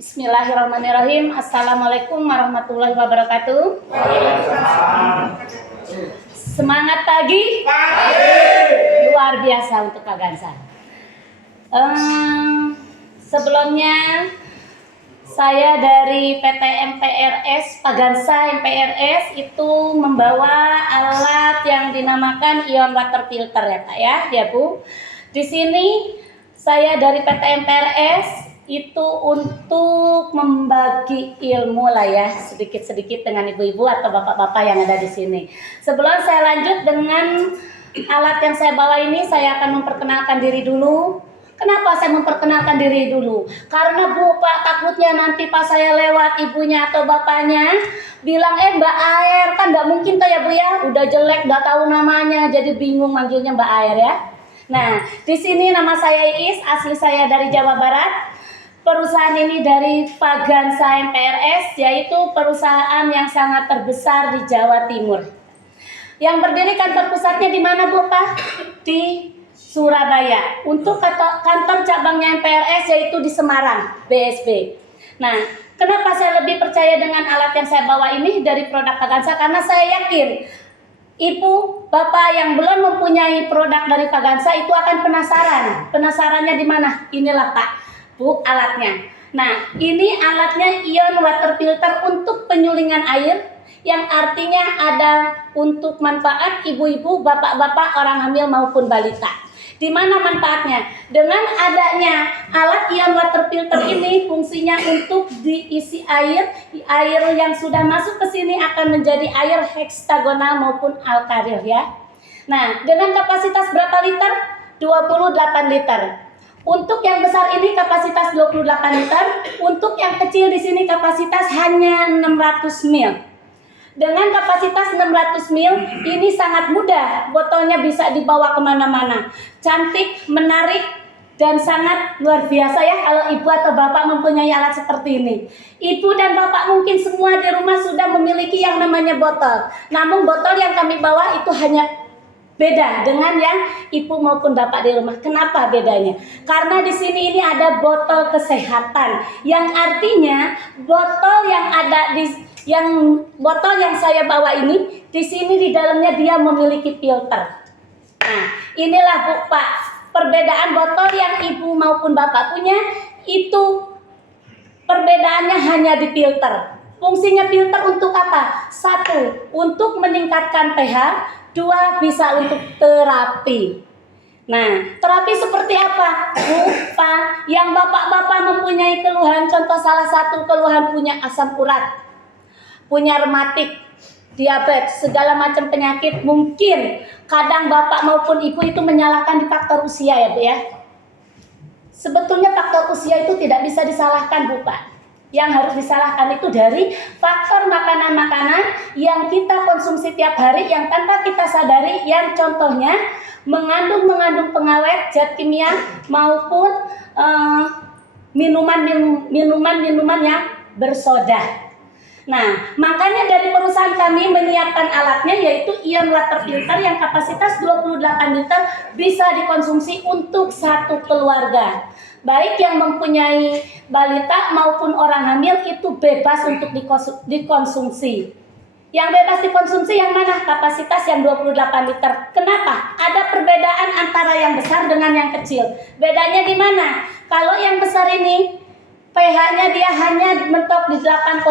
Bismillahirrahmanirrahim. Assalamualaikum warahmatullahi wabarakatuh. Semangat pagi. Luar biasa untuk Pak Gansa. Sebelumnya saya dari PT MPRS, Pak Gansa MPRS itu membawa alat yang dinamakan ion water filter ya Pak ya Bu. Di sini saya dari PT MPRS itu untuk membagi ilmu lah ya, sedikit-sedikit dengan ibu-ibu atau bapak-bapak yang ada di sini. Sebelum saya lanjut dengan alat yang saya bawa ini, saya akan memperkenalkan diri dulu. Kenapa saya memperkenalkan diri dulu? Karena Bu, Pak, takutnya nanti pas saya lewat ibunya atau bapaknya bilang, Mbak Air, kan nggak mungkin tuh ya Bu ya, udah jelek, nggak tahu namanya, jadi bingung manggilnya Mbak Air ya. Nah, di sini nama saya Iis, asli saya dari Jawa Barat. Perusahaan ini dari Pak Gansa MPRS, yaitu perusahaan yang sangat terbesar di Jawa Timur. Yang berdiri kantor pusatnya di mana Bu Pak? Di Surabaya. Untuk kantor cabangnya MPRS yaitu di Semarang, BSB. Nah, kenapa saya lebih percaya dengan alat yang saya bawa ini dari produk Pak Gansa? Karena saya yakin ibu, bapak yang belum mempunyai produk dari Pak Gansa itu akan penasaran. Penasarannya di mana? Inilah Pak, Bu, alatnya. Nah, ini alatnya ion water filter untuk penyulingan air, yang artinya ada untuk manfaat ibu-ibu, bapak-bapak, orang hamil maupun balita. Di mana manfaatnya? Dengan adanya alat ion water filter ini fungsinya untuk diisi air yang sudah masuk ke sini akan menjadi air heksagonal maupun alkalil ya. Nah, dengan kapasitas berapa liter? 28 liter. Untuk yang besar ini kapasitas 28 liter, untuk yang kecil di sini kapasitas hanya 600 ml. Dengan kapasitas 600 ml, ini sangat mudah, botolnya bisa dibawa kemana-mana. Cantik, menarik, dan sangat luar biasa ya kalau ibu atau bapak mempunyai alat seperti ini. Ibu dan bapak mungkin semua di rumah sudah memiliki yang namanya botol. Namun botol yang kami bawa itu hanya beda dengan yang ibu maupun bapak di rumah. Kenapa bedanya? Karena di sini ini ada botol kesehatan, yang artinya botol yang saya bawa ini di sini di dalamnya dia memiliki filter. Nah, inilah Bu Pak, perbedaan botol yang ibu maupun bapak punya itu perbedaannya hanya di filter. Fungsinya filter untuk apa? 1, untuk meningkatkan pH. 2, bisa untuk terapi. Nah, terapi seperti apa? Bu, Pak, yang bapak-bapak mempunyai keluhan, contoh salah satu keluhan punya asam urat, punya rematik, diabetes, segala macam penyakit, mungkin kadang bapak maupun ibu itu menyalahkan di faktor usia ya Bu ya. Sebetulnya faktor usia itu tidak bisa disalahkan Bu Pak. Yang harus disalahkan itu dari faktor makanan-makanan yang kita konsumsi tiap hari yang tanpa kita sadari, yang contohnya mengandung pengawet, zat kimia maupun minuman yang bersoda. Nah, makanya dari perusahaan kami menyiapkan alatnya yaitu ion water filter yang kapasitas 28 liter bisa dikonsumsi untuk satu keluarga. Baik yang mempunyai balita maupun orang hamil itu bebas untuk dikonsumsi. Yang bebas dikonsumsi yang mana? Kapasitas yang 28 liter. Kenapa? Ada perbedaan antara yang besar dengan yang kecil. Bedanya di mana? Kalau yang besar ini pH-nya dia hanya mentok di 8,5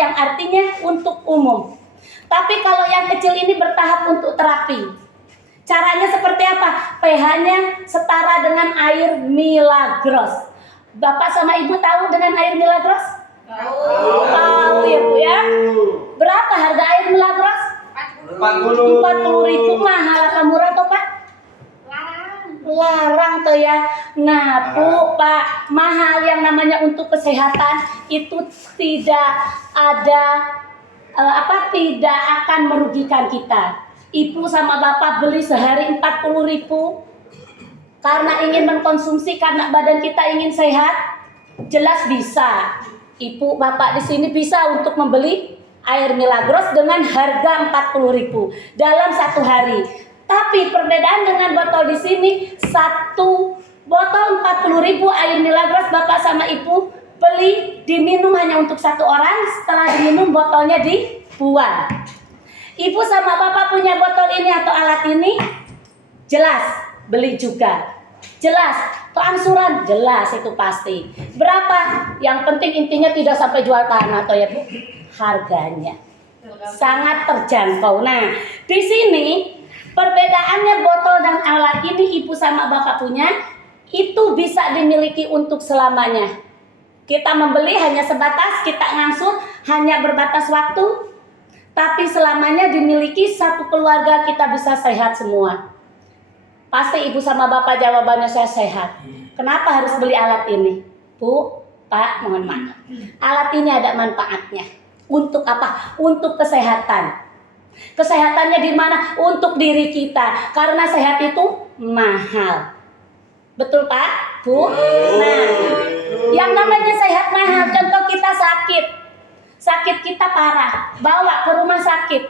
yang artinya untuk umum. Tapi kalau yang kecil ini bertahap untuk terapi. Caranya seperti apa? pH-nya setara dengan air Milagros. Bapak sama ibu tahu dengan air Milagros? Tahu ya Bu ya. Berapa harga air Milagros? 40.000. Mahal atau murah tuh Pak? Larang tuh ya. Nah Bu, Pak, mahal yang namanya untuk kesehatan itu tidak ada tidak akan merugikan kita. Ibu sama bapak beli sehari 40.000 karena ingin mengkonsumsi, karena badan kita ingin sehat, jelas bisa. Ibu bapak di sini bisa untuk membeli air Milagros dengan harga 40.000 dalam satu hari. Tapi perbedaan dengan botol di sini, satu botol 40.000 air Milagros bapak sama ibu beli diminum hanya untuk satu orang, setelah diminum botolnya dibuang. Ibu sama bapak punya botol ini atau alat ini, jelas beli juga, jelas kelangsuran, jelas itu pasti. Berapa? Yang penting intinya tidak sampai jual tanah atau ya Bu, harganya sangat terjangkau. Nah, di sini perbedaannya botol dan alat ini ibu sama bapak punya itu bisa dimiliki untuk selamanya. Kita membeli hanya sebatas, kita ngangsur hanya berbatas waktu, tapi selamanya dimiliki satu keluarga kita bisa sehat semua. Pasti ibu sama bapak jawabannya saya sehat. Kenapa harus beli alat ini? Bu, Pak, mohon maaf. Alat ini ada manfaatnya. Untuk apa? Untuk kesehatan. Kesehatannya di mana? Untuk diri kita. Karena sehat itu mahal. Betul Pak? Bu? Nah, yang namanya sehat mahal. Contoh kita sakit. Sakit kita parah. Bawa ke rumah sakit.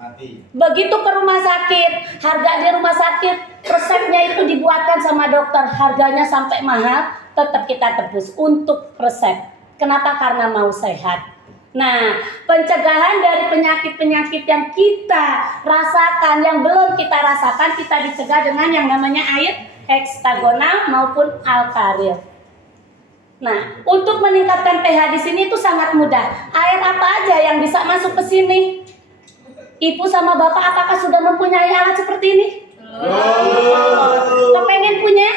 Mati. Begitu ke rumah sakit, harga di rumah sakit, resepnya itu dibuatkan sama dokter. Harganya sampai mahal, tetap kita tebus untuk resep. Kenapa? Karena mau sehat. Nah, pencegahan dari penyakit-penyakit yang kita rasakan, yang belum kita rasakan, kita dicegah dengan yang namanya air heksagonal maupun alkalil. Nah, untuk meningkatkan pH di sini itu sangat mudah. Air apa aja yang bisa masuk ke sini? Ibu sama bapak apakah sudah mempunyai alat seperti ini? Kepengen punya?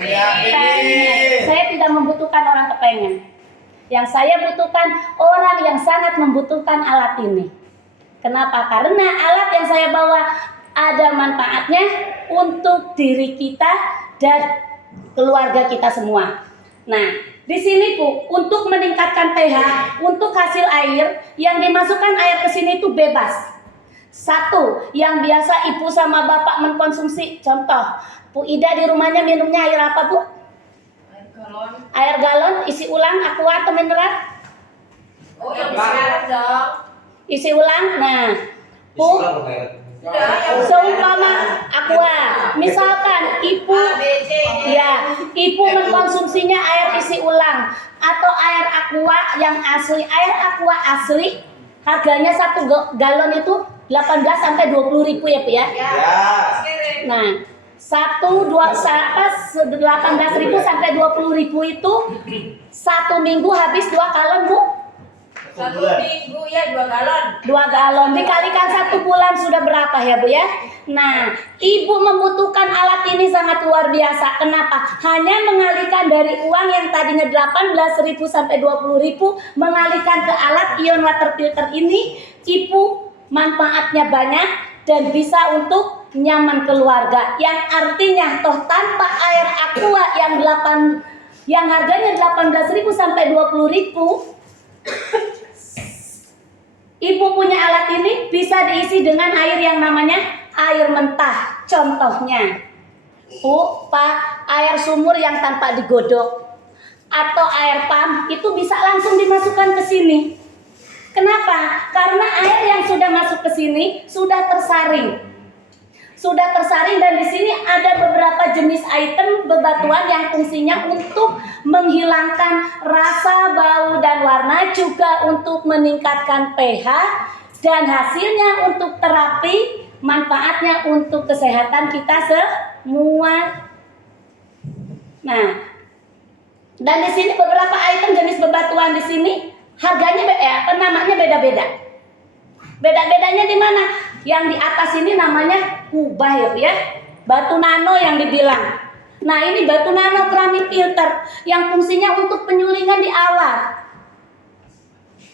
Pengen. Saya tidak membutuhkan orang kepengen. Yang saya butuhkan orang yang sangat membutuhkan alat ini. Kenapa? Karena alat yang saya bawa ada manfaatnya untuk diri kita dan keluarga kita semua. Nah, di sini Bu, untuk meningkatkan pH, untuk hasil air yang dimasukkan air ke sini itu bebas. Satu, yang biasa ibu sama bapak mengkonsumsi, contoh, Bu Ida di rumahnya minumnya air apa Bu? Air galon, isi ulang, aqua atau mineral? Oh, yang mineral dong. Isi ulang, nah, Bu, seumpama aqua, misalkan ibu, ya, ibu mengkonsumsinya air isi ulang atau air aqua yang asli, air aqua asli, harganya satu galon itu 18 sampai 20 ribu ya Bu ya? Nah, 18.000 sampai 20.000 itu satu minggu habis 2 galon Bu. Satu minggu ya 2 galon. 2 galon dikalikan 1 bulan sudah berapa ya Bu ya? Nah, ibu membutuhkan alat ini sangat luar biasa. Kenapa? Hanya mengalihkan dari uang yang tadinya 18.000 sampai 20.000 mengalihkan ke alat ion water filter ini, ibu manfaatnya banyak dan bisa untuk nyaman keluarga, yang artinya toh tanpa air aqua yang harganya 18.000 sampai 20.000, ibu punya alat ini bisa diisi dengan air yang namanya air mentah. Contohnya Bu, Pak, air sumur yang tanpa digodok atau air pump itu bisa langsung dimasukkan ke sini. Kenapa? Karena air yang sudah masuk ke sini sudah tersaring. Dan di sini ada beberapa jenis item bebatuan yang fungsinya untuk menghilangkan rasa, bau, dan warna, juga untuk meningkatkan pH, dan hasilnya untuk terapi, manfaatnya untuk kesehatan kita semua. Nah, dan di sini beberapa item jenis bebatuan di sini harganya namanya beda-beda. Beda-bedanya di mana? Yang di atas ini namanya kubah ya, batu nano yang dibilang. Nah, ini batu nano keramik filter yang fungsinya untuk penyulingan di awal.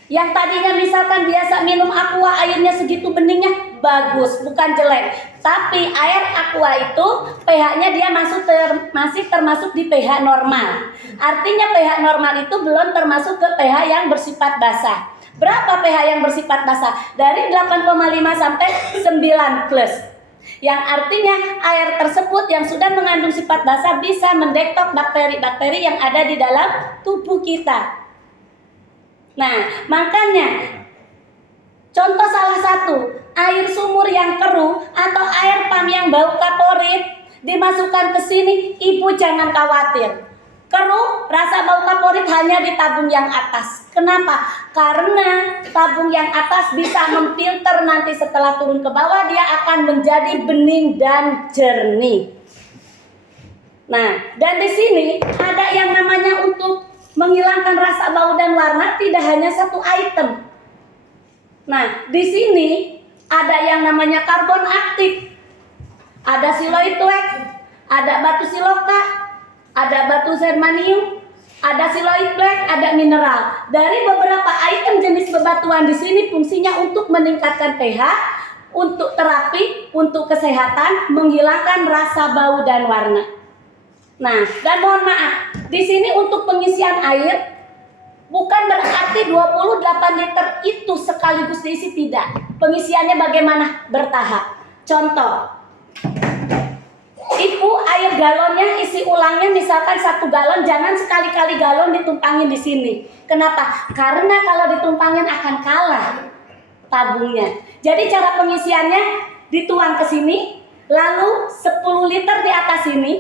Yang tadinya misalkan biasa minum aqua airnya segitu beningnya, bagus, bukan jelek. Tapi air aqua itu pH-nya dia masih termasuk di pH normal. Artinya pH normal itu belum termasuk ke pH yang bersifat basah. Berapa pH yang bersifat basah? Dari 8,5 sampai 9 plus. Yang artinya air tersebut yang sudah mengandung sifat basah bisa mendetok bakteri-bakteri yang ada di dalam tubuh kita. Nah, makanya contoh salah satu, air sumur yang keruh atau air pam yang bau kaporit dimasukkan ke sini, ibu jangan khawatir. keruh, rasa bau kaporit hanya di tabung yang atas. Kenapa? Karena tabung yang atas bisa memfilter nanti setelah turun ke bawah, dia akan menjadi bening dan jernih. Nah, dan di sini ada yang namanya untuk menghilangkan rasa bau dan warna, tidak hanya satu item. Nah, di sini ada yang namanya karbon aktif, ada siloid wax, ada batu siloka, ada batu germanium, ada siloid black, ada mineral. Dari beberapa item jenis bebatuan di sini fungsinya untuk meningkatkan pH, untuk terapi, untuk kesehatan, menghilangkan rasa bau dan warna. Nah, dan mohon maaf, di sini untuk pengisian air bukan berarti 28 liter itu sekaligus diisi, tidak. Pengisiannya bagaimana? Bertahap. Contoh, Ibu air galonnya isi ulangnya misalkan 1 galon, jangan sekali-kali galon ditumpangin di sini. Kenapa? Karena kalau ditumpangin akan kalah tabungnya. Jadi cara pengisiannya dituang ke sini, lalu 10 liter di atas sini.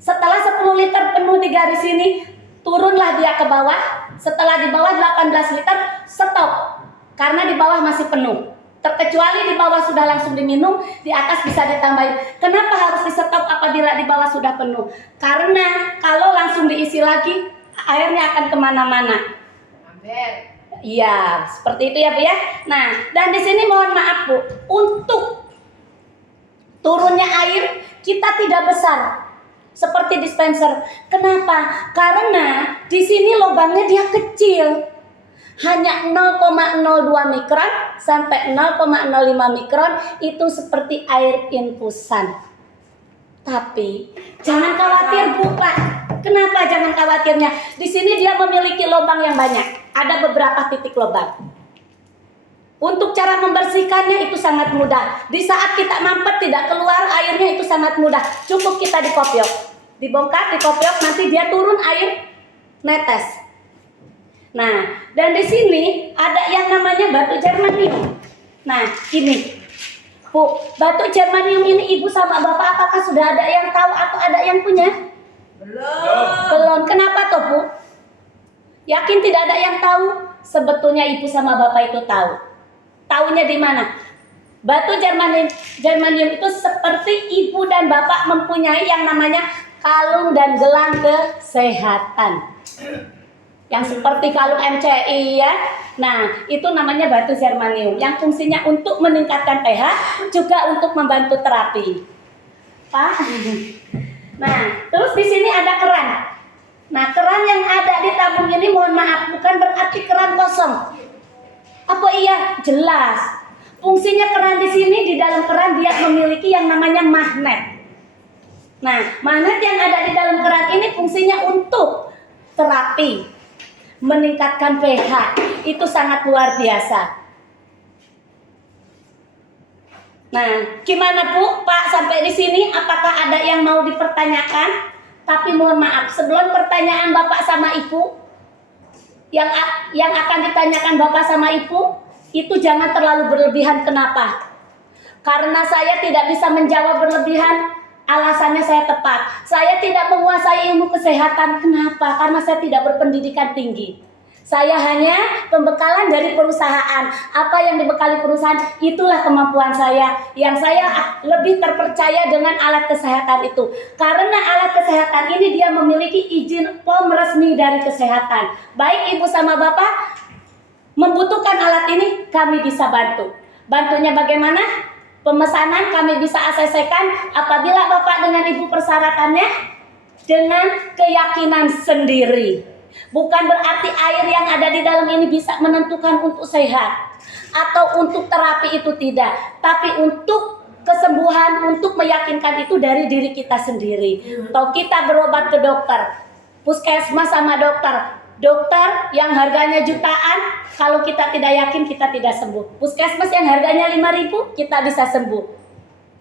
Setelah 10 liter penuh di garis sini, turunlah dia ke bawah. Setelah di bawah 18 liter, stop. Karena di bawah masih penuh. Terkecuali di bawah sudah langsung diminum, di atas bisa ditambahin. Kenapa harus di stop apabila di bawah sudah penuh? Karena kalau langsung diisi lagi, airnya akan kemana-mana. Iya, seperti itu ya Bu ya. Nah, dan di sini mohon maaf Bu, untuk turunnya air kita tidak besar seperti dispenser. Kenapa? Karena di sini lubangnya dia kecil. Hanya 0,02 mikron sampai 0,05 mikron, itu seperti air infusan. Tapi jangan khawatir Bu Pak. Kenapa jangan khawatirnya? Di sini dia memiliki lubang yang banyak. Ada beberapa titik lubang. Untuk cara membersihkannya itu sangat mudah. Di saat kita mampet tidak keluar airnya itu sangat mudah. Cukup kita dikopiok. Dibongkar, dikopiok, nanti dia turun air netes. Nah, dan di sini ada yang namanya batu germanium. Nah, ini Bu, batu germanium ini Ibu sama Bapak apakah sudah ada yang tahu atau ada yang punya? Belum. Kenapa toh Bu? Yakin tidak ada yang tahu? Sebetulnya Ibu sama Bapak itu tahu. Taunya di mana? Batu germanium itu seperti Ibu dan Bapak mempunyai yang namanya kalung dan gelang kesehatan. Yang seperti kalung MCI ya. Nah, itu namanya batu germanium yang fungsinya untuk meningkatkan pH, juga untuk membantu terapi. Pak. Nah, terus di sini ada keran. Nah, keran yang ada di tabung ini mohon maaf bukan berarti keran kosong. Apa iya? Jelas. Fungsinya keran di sini, di dalam keran dia memiliki yang namanya magnet. Nah, magnet yang ada di dalam keran ini fungsinya untuk terapi, meningkatkan pH. Itu sangat luar biasa. Nah, gimana Bu? Pak sampai di sini apakah ada yang mau dipertanyakan? Tapi mohon maaf, sebelum pertanyaan Bapak sama Ibu yang akan ditanyakan Bapak sama Ibu, itu jangan terlalu berlebihan. Kenapa? Karena saya tidak bisa menjawab berlebihan. Alasannya saya tepat. Saya tidak menguasai ilmu kesehatan. Kenapa? Karena saya tidak berpendidikan tinggi. Saya hanya pembekalan dari perusahaan. Apa yang dibekali perusahaan, itulah kemampuan saya. Yang saya lebih terpercaya dengan alat kesehatan itu. Karena alat kesehatan ini dia memiliki izin POM resmi dari kesehatan. Baik Ibu sama Bapak membutuhkan alat ini, kami bisa bantu. Bantunya bagaimana? Pemesanan kami bisa ACC-kan apabila Bapak dengan Ibu persyaratannya dengan keyakinan sendiri. Bukan berarti air yang ada di dalam ini bisa menentukan untuk sehat atau untuk terapi, itu tidak. Tapi untuk kesembuhan, untuk meyakinkan itu dari diri kita sendiri. Atau kita berobat ke dokter, puskesmas sama dokter. Dokter yang harganya jutaan, kalau kita tidak yakin kita tidak sembuh. Puskesmas yang harganya 5.000 kita bisa sembuh.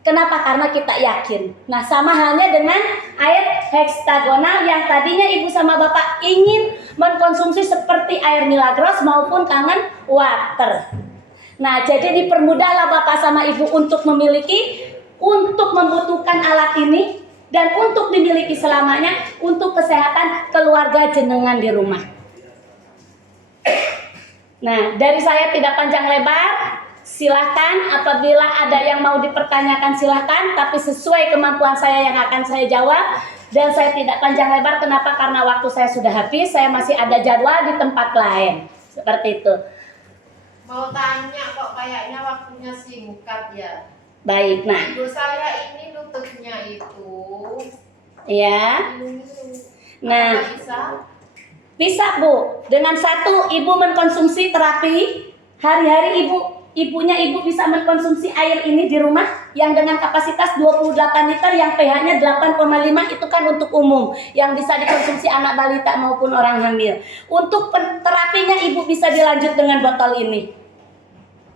Kenapa? Karena kita yakin. Nah, sama halnya dengan air heksagonal yang tadinya Ibu sama Bapak ingin mengkonsumsi seperti air Milagros maupun Kangen Water. Nah, jadi dipermudahlah Bapak sama Ibu untuk memiliki, untuk membutuhkan alat ini. dan untuk dimiliki selamanya untuk kesehatan keluarga jenengan di rumah. Nah, dari saya tidak panjang lebar. Silahkan apabila ada yang mau dipertanyakan silahkan, tapi sesuai kemampuan saya yang akan saya jawab. Dan saya tidak panjang lebar, kenapa? Karena waktu saya sudah habis, saya masih ada jadwal di tempat lain. Seperti itu. Mau tanya kok kayaknya waktunya singkat ya. Baik, nah. Ibu saya ini lututnya itu. Ya. Nah, Apa bisa? bisa Bu. Dengan satu Ibu mengkonsumsi terapi, hari-hari ibunya bisa mengkonsumsi air ini di rumah yang dengan kapasitas 28 liter yang pH-nya 8,5 itu kan untuk umum yang bisa dikonsumsi anak balita maupun orang hamil. Untuk terapinya Ibu bisa dilanjut dengan botol ini.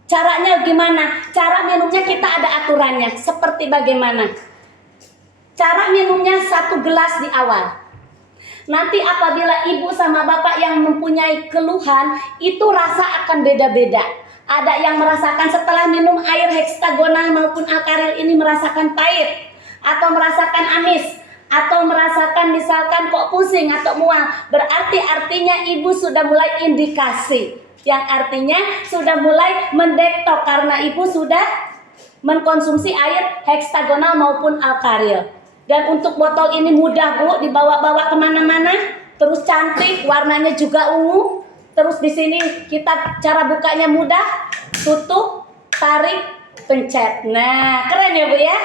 Caranya gimana? Cara minumnya kita ada aturannya. Seperti bagaimana? Cara minumnya 1 gelas di awal. Nanti apabila ibu sama bapak yang mempunyai keluhan, itu rasa akan beda-beda. Ada yang merasakan setelah minum air heksagonal maupun alkaril ini merasakan pahit, atau merasakan amis, atau merasakan misalkan kok pusing atau mual. Berarti artinya ibu sudah mulai indikasi, yang artinya sudah mulai mendektok karena ibu sudah mengkonsumsi air heksagonal maupun alkaril. Dan untuk botol ini mudah Bu, dibawa-bawa kemana-mana, terus cantik, warnanya juga ungu. Terus di sini kita cara bukanya mudah, tutup, tarik, pencet. Nah, keren ya Bu ya.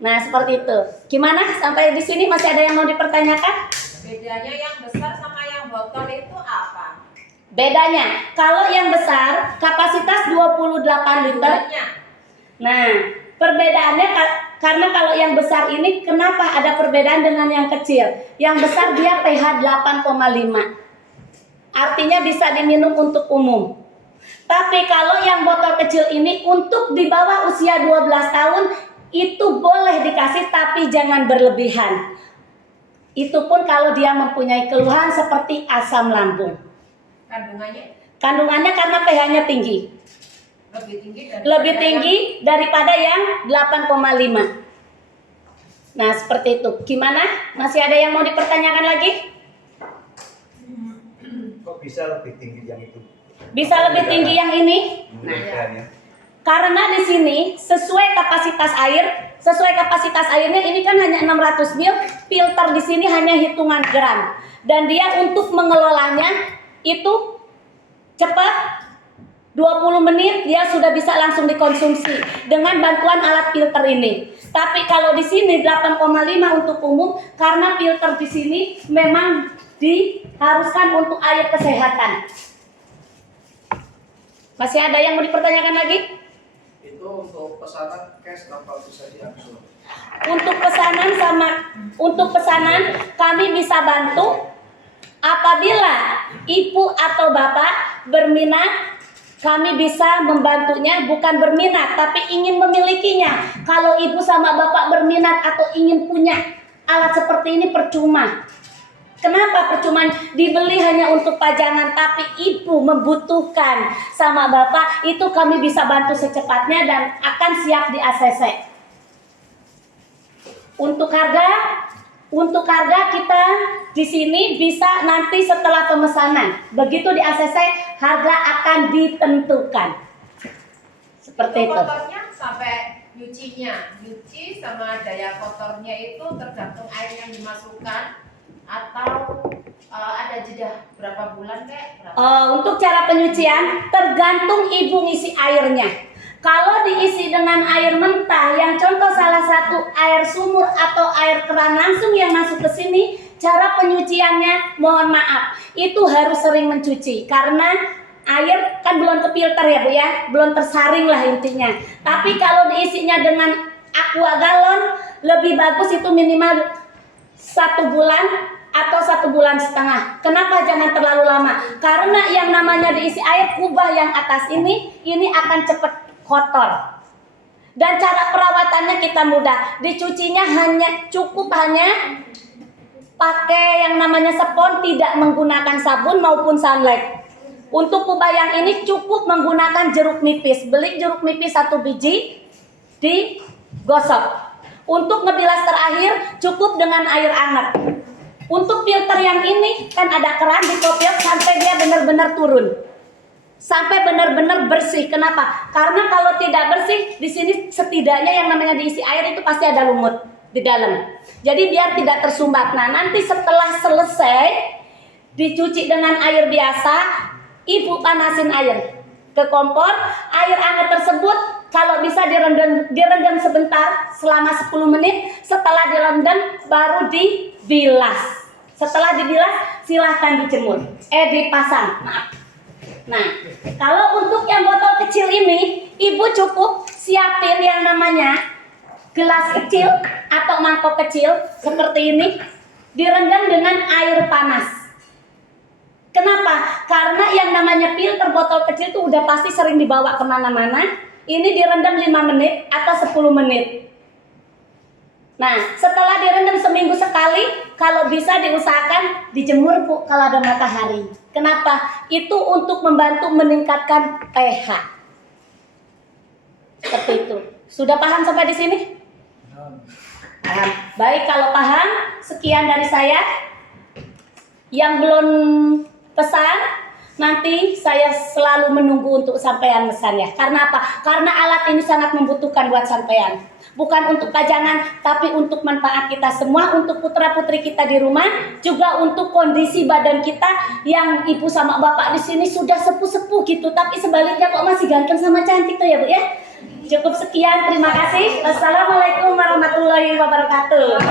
Nah seperti itu. Gimana? Sampai di sini masih ada yang mau dipertanyakan? Bedanya yang besar sama yang botol itu apa? Bedanya, kalau yang besar kapasitas 28 liter. Bedanya? Nah, perbedaannya karena kalau yang besar ini kenapa ada perbedaan dengan yang kecil? Yang besar dia pH 8,5. Artinya bisa diminum untuk umum. Tapi kalau yang botol kecil ini untuk di bawah usia 12 tahun itu boleh dikasih tapi jangan berlebihan. Itu pun kalau dia mempunyai keluhan seperti asam lambung. Kandungannya? Kandungannya karena pH-nya tinggi. Lebih tinggi daripada yang 8,5. Nah seperti itu. Gimana? Masih ada yang mau dipertanyakan lagi? Kok bisa lebih tinggi yang itu? Bisa lebih tinggi yang ini? Nah, karena di sini sesuai kapasitas airnya ini kan hanya 600 ml, filter di sini hanya hitungan gram. Dan dia untuk mengelolanya itu cepat. 20 menit dia sudah bisa langsung dikonsumsi dengan bantuan alat filter ini. Tapi kalau di sini 8,5 untuk umum karena filter di sini memang diharuskan untuk air kesehatan. Masih ada yang mau dipertanyakan lagi? Itu untuk pesanan cash tanpa bisa diangsur. Untuk pesanan kami bisa bantu apabila ibu atau bapak berminat. Kami bisa membantunya, bukan berminat, tapi ingin memilikinya. Kalau ibu sama bapak berminat atau ingin punya alat seperti ini percuma. Kenapa percuma? Dibeli hanya untuk pajangan, tapi ibu membutuhkan sama bapak, itu kami bisa bantu secepatnya dan akan siap di ACC. Untuk harga kita di sini bisa nanti setelah pemesanan. Begitu di ACC harga akan ditentukan. Seperti itu. Kotornya sampai nyuci sama daya kotornya itu tergantung air yang dimasukkan atau ada jeda berapa bulan kek? Untuk cara penyucian tergantung ibu ngisi airnya. Kalau diisi dengan air mentah, yang contoh salah satu air sumur atau air keran langsung yang masuk ke sini, cara penyuciannya mohon maaf, itu harus sering mencuci karena air kan belum kefilter ya Bu ya, belum tersaring lah intinya. Tapi kalau diisinya dengan aqua galon, lebih bagus itu minimal 1 bulan atau 1,5 bulan. Kenapa jangan terlalu lama? Karena yang namanya diisi air kubah yang atas ini akan cepat kotor. Dan cara perawatannya kita mudah. Dicucinya cukup hanya pakai yang namanya spons, tidak menggunakan sabun maupun sunlight. Untuk kubah yang ini cukup menggunakan jeruk nipis. Beli jeruk nipis 1 biji, digosok. Untuk ngebilas terakhir cukup dengan air hangat. Untuk filter yang ini kan ada keran di kopiok sampai dia benar-benar turun. Sampai benar-benar bersih. Kenapa? Karena kalau tidak bersih, di sini setidaknya yang namanya diisi air itu pasti ada lumut di dalam. Jadi biar tidak tersumbat. Nah, nanti setelah selesai dicuci dengan air biasa, ibu panasin air ke kompor. Air hangat tersebut kalau bisa direndam sebentar selama 10 menit. Setelah direndam baru dibilas. Setelah dibilas silahkan dijemur. Dipasang, maaf. Nah, kalau untuk yang botol kecil ini, ibu cukup siapin yang namanya gelas kecil atau mangkok kecil seperti ini, direndam dengan air panas. Kenapa? Karena yang namanya filter botol kecil itu udah pasti sering dibawa kemana-mana. Ini direndam 5 menit atau 10 menit. Nah, setelah direndam seminggu sekali, kalau bisa diusahakan dijemur Bu kalau ada matahari. Kenapa? Itu untuk membantu meningkatkan pH. Seperti itu. Sudah paham sampai di sini? Paham. Baik, kalau paham, sekian dari saya. Yang belum pesan, nanti saya selalu menunggu untuk sampean pesan ya. Karena apa? Karena alat ini sangat membutuhkan buat sampean. Bukan untuk pajangan, tapi untuk manfaat kita semua, untuk putra-putri kita di rumah, juga untuk kondisi badan kita yang ibu sama bapak di sini sudah sepuh-sepuh gitu, tapi sebaliknya kok masih ganteng sama cantik tuh ya Bu ya. Cukup sekian, terima kasih. Wassalamualaikum warahmatullahi wabarakatuh.